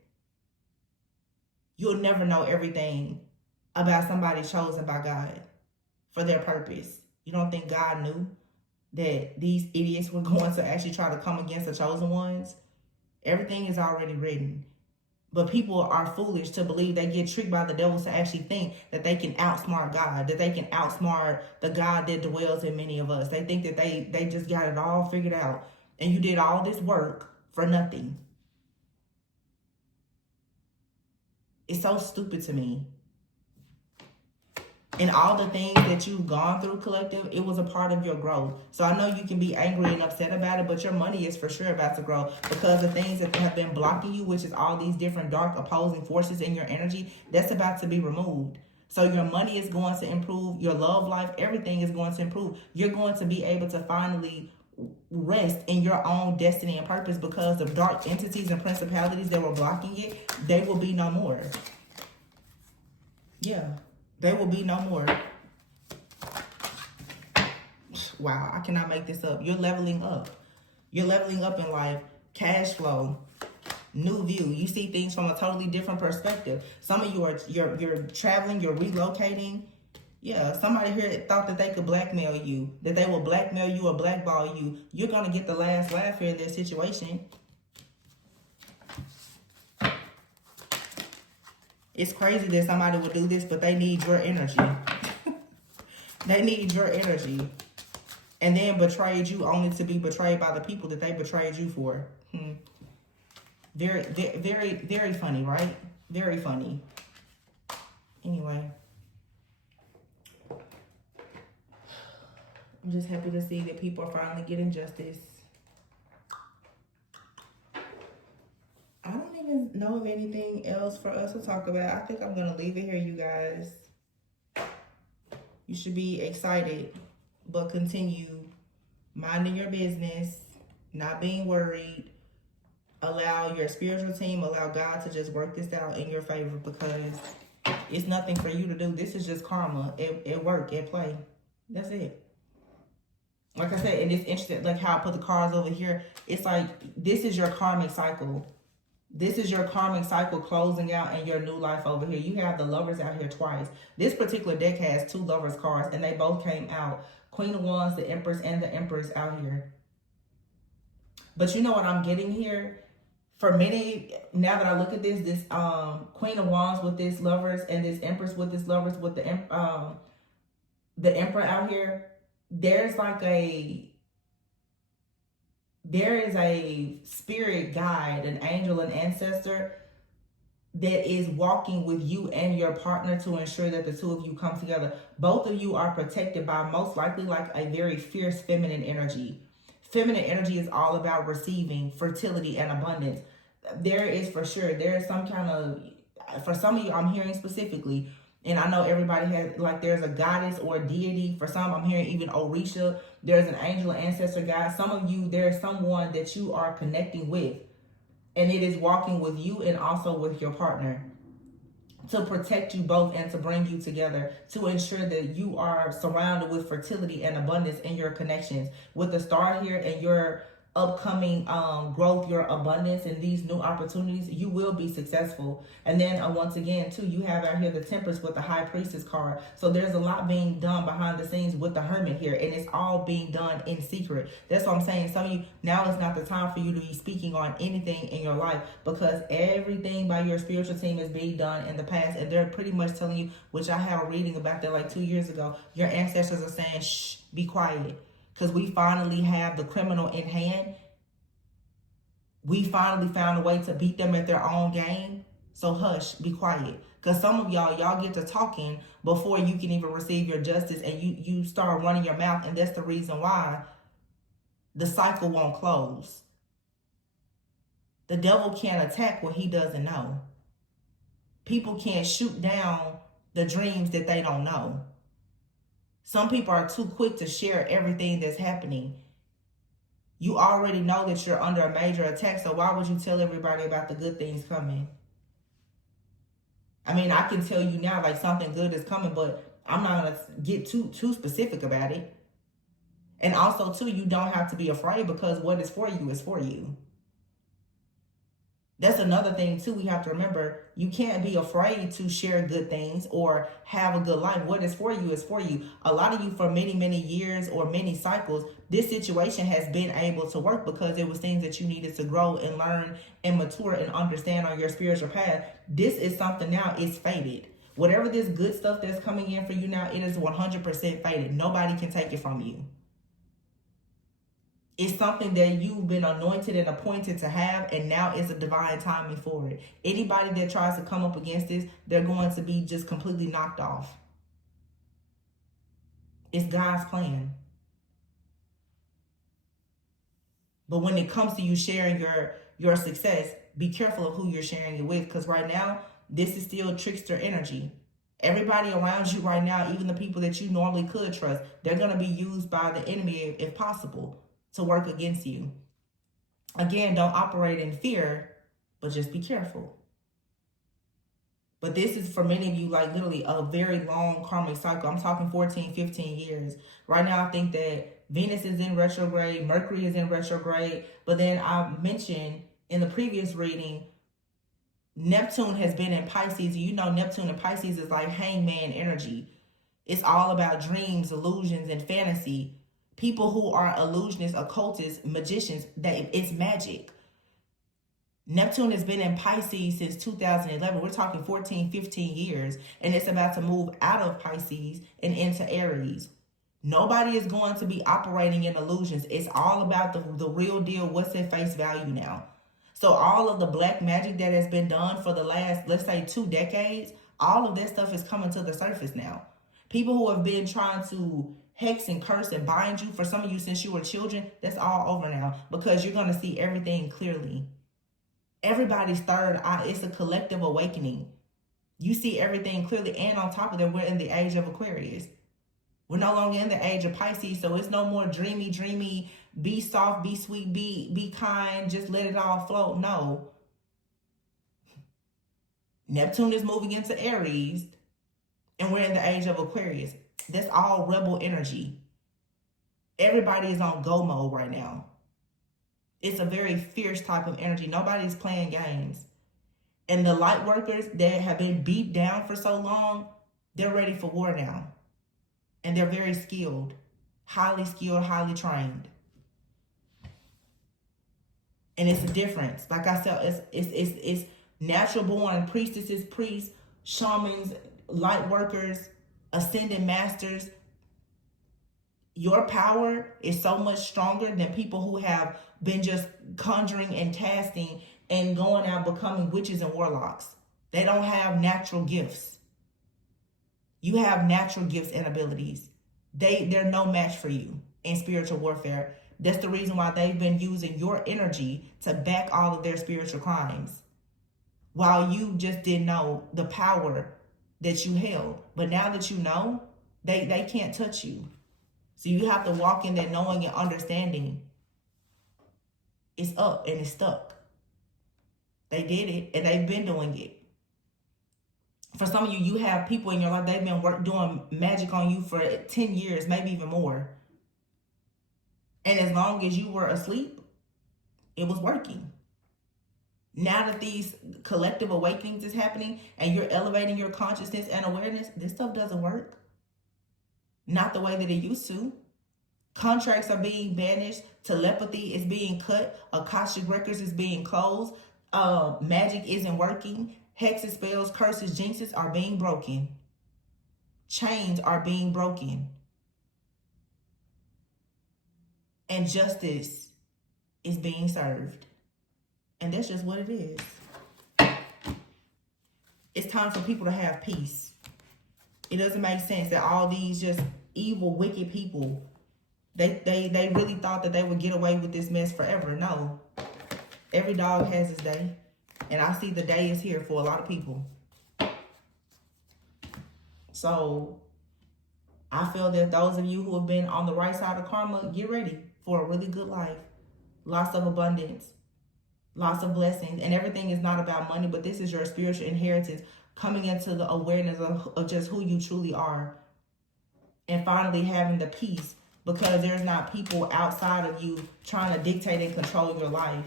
You'll never know everything about somebody chosen by God for their purpose. You don't think God knew that these idiots were going to actually try to come against the chosen ones? Everything is already written. But people are foolish to believe. They get tricked by the devil to actually think that they can outsmart God, that they can outsmart the God that dwells in many of us. They think that they just got it all figured out. And you did all this work for nothing. It's so stupid to me. And all the things that you've gone through, collective, it was a part of your growth. So I know you can be angry and upset about it, but your money is for sure about to grow, because the things that have been blocking you, which is all these different dark opposing forces in your energy, that's about to be removed. So your money is going to improve, your love life, everything is going to improve. You're going to be able to finally rest in your own destiny and purpose, because the dark entities and principalities that were blocking it, they will be no more. Yeah. They will be no more. Wow, I cannot make this up. You're leveling up. You're leveling up in life. Cash flow. New view. You see things from a totally different perspective. Some of you are you're traveling, you're relocating. Yeah, somebody here thought that they could blackmail you, that they will blackmail you or blackball you. You're gonna get the last laugh here in this situation. It's crazy that somebody would do this, but they need your energy. They need your energy. And then betrayed you only to be betrayed by the people that they betrayed you for. Very, very, very funny, right? Very funny. Anyway. I'm just happy to see that people are finally getting justice. I don't even know of anything else for us to talk about. I think I'm going to leave it here, you guys. You should be excited, but continue minding your business, not being worried. Allow your spiritual team, allow God to just work this out in your favor, because it's nothing for you to do. This is just karma at work, at play. That's it. Like I said, and it's interesting, like how I put the cards over here. It's like, this is your karmic cycle. This is your karmic cycle closing out in your new life over here. You have the Lovers out here twice. This particular deck has 2 Lovers cards, and they both came out. Queen of Wands, the Empress, and the Empress out here. But you know what I'm getting here? For many, now that I look at this Queen of Wands with this Lovers, and this Empress with this Lovers, with the Emperor out here, there is a spirit guide, an angel, an ancestor that is walking with you and your partner to ensure that the two of you come together. Both of you are protected by most likely like a very fierce feminine energy. Feminine energy is all about receiving, fertility, and abundance. There is for sure, there is some kind of, for some of you, I'm hearing specifically, and I know everybody has, like, there's a goddess or a deity. For some, I'm hearing even Orisha. There's an angel, ancestor, guide. Some of you, there's someone that you are connecting with, and it is walking with you and also with your partner to protect you both and to bring you together, to ensure that you are surrounded with fertility and abundance in your connections. With the star here and your upcoming growth, your abundance, and these new opportunities, you will be successful. And then once again too, you have out here the Temperance with the High Priestess card. So there's a lot being done behind the scenes with the Hermit here, and it's all being done in secret. That's what I'm saying. Some of you, now is not the time for you to be speaking on anything in your life, because everything by your spiritual team is being done in the past, and they're pretty much telling you, which I had a reading about that like 2 years ago, your ancestors are saying, shh, be quiet. Because we finally have the criminal in hand. We finally found a way to beat them at their own game. So hush, be quiet. Because some of y'all get to talking before you can even receive your justice, and you start running your mouth, and that's the reason why the cycle won't close. The devil can't attack what he doesn't know. People can't shoot down the dreams that they don't know. Some people are too quick to share everything that's happening. You already know that you're under a major attack, so why would you tell everybody about the good things coming? I mean, I can tell you now, like, something good is coming, but I'm not going to get too specific about it. And also, too, you don't have to be afraid, because what is for you is for you. That's another thing, too, we have to remember. You can't be afraid to share good things or have a good life. What is for you is for you. A lot of you, for many, many years or many cycles, this situation has been able to work because it was things that you needed to grow and learn and mature and understand on your spiritual path. This is something now, it's faded. Whatever this good stuff that's coming in for you now, it is 100% faded. Nobody can take it from you. It's something that you've been anointed and appointed to have, and now is a divine timing for it. Anybody that tries to come up against this, they're going to be just completely knocked off. It's God's plan. But when it comes to you sharing your success, be careful of who you're sharing it with, because right now, this is still trickster energy. Everybody around you right now, even the people that you normally could trust, they're going to be used by the enemy, if possible, to work against you. Again, don't operate in fear, but just be careful. But this is, for many of you, like literally a very long karmic cycle. I'm talking 14, 15 years. Right now, I think that Venus is in retrograde, Mercury is in retrograde. But then I mentioned in the previous reading, Neptune has been in Pisces. You know, Neptune in Pisces is like hangman energy. It's all about dreams, illusions, and fantasy. People who are illusionists, occultists, magicians, it's magic. Neptune has been in Pisces since 2011. We're talking 14, 15 years. And it's about to move out of Pisces and into Aries. Nobody is going to be operating in illusions. It's all about the real deal, what's at face value now. So all of the black magic that has been done for the last, let's say, 2 decades, all of that stuff is coming to the surface now. People who have been trying to hex and curse and bind you, for some of you since you were children, that's all over now, because you're going to see everything clearly. Everybody's third eye, it's a collective awakening. You see everything clearly, and on top of that, we're in the age of Aquarius. We're no longer in the age of Pisces, so it's no more dreamy, be soft, be sweet, be kind, just let it all flow. No. Neptune is moving into Aries, and we're in the age of Aquarius. That's all rebel energy. Everybody is on go mode right now. It's a very fierce type of energy. Nobody's playing games. And the light workers that have been beat down for so long, they're ready for war now. And they're very skilled, highly trained. And it's a difference. Like I said, it's natural born priestesses, priests, shamans, light workers, ascended masters. Your power is so much stronger than people who have been just conjuring and casting and going out becoming witches and warlocks. They don't have natural gifts. You have natural gifts and abilities. They're no match for you in spiritual warfare. That's the reason why they've been using your energy to back all of their spiritual crimes, while you just didn't know the power that you held. But now that you know, they can't touch you. So you have to walk in that knowing and understanding it's up and it's stuck. They did it, and they've been doing it. For some of you, you have people in your life, they've been doing magic on you for 10 years, maybe even more. And as long as you were asleep, it was working. Now that these collective awakenings is happening and you're elevating your consciousness and awareness, this stuff doesn't work. Not the way that it used to. Contracts are being banished. Telepathy is being cut. Akashic records is being closed. Magic isn't working. Hexes, spells, curses, jinxes are being broken. Chains are being broken. And justice is being served. And that's just what it is. It's time for people to have peace. It doesn't make sense that all these just evil, wicked people, they really thought that they would get away with this mess forever. No. Every dog has his day. And I see the day is here for a lot of people. So I feel that those of you who have been on the right side of karma, get ready for a really good life. loss of abundance, loss of blessings. And everything is not about money, but this is your spiritual inheritance coming into the awareness of just who you truly are. And finally having the peace, because there's not people outside of you trying to dictate and control your life.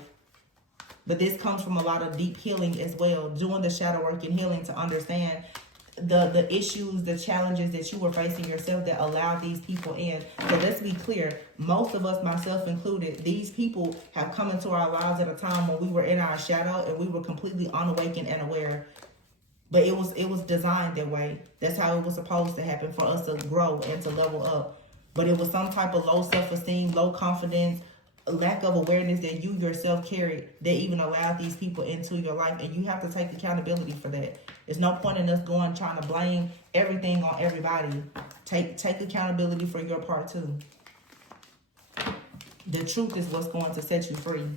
But this comes from a lot of deep healing as well, doing the shadow work and healing to understand the issues, the challenges that you were facing yourself that allowed these people in. So let's be clear, most of us, myself included, these people have come into our lives at a time when we were in our shadow and we were completely unawakened and aware. But it was designed that way. That's how it was supposed to happen, for us to grow and to level up. But it was some type of low self-esteem, low confidence, a lack of awareness that you yourself carried that even allowed these people into your life. And you have to take accountability for that. There's no point in us trying to blame everything on everybody. Take accountability for your part too. The truth is what's going to set you free.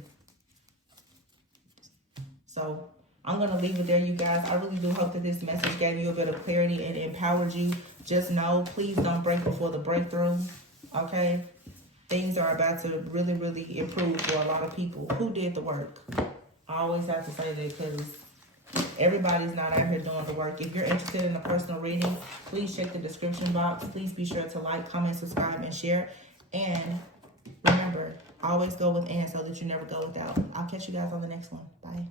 So I'm going to leave it there, you guys. I really do hope that this message gave you a bit of clarity and empowered you. Just know, please don't break before the breakthrough, okay? Things are about to really, really improve for a lot of people who did the work. I always have to say that because everybody's not out here doing the work. If you're interested in a personal reading, please check the description box. Please be sure to like, comment, subscribe, and share. And remember, always go with and so that you never go without. I'll catch you guys on the next one. Bye.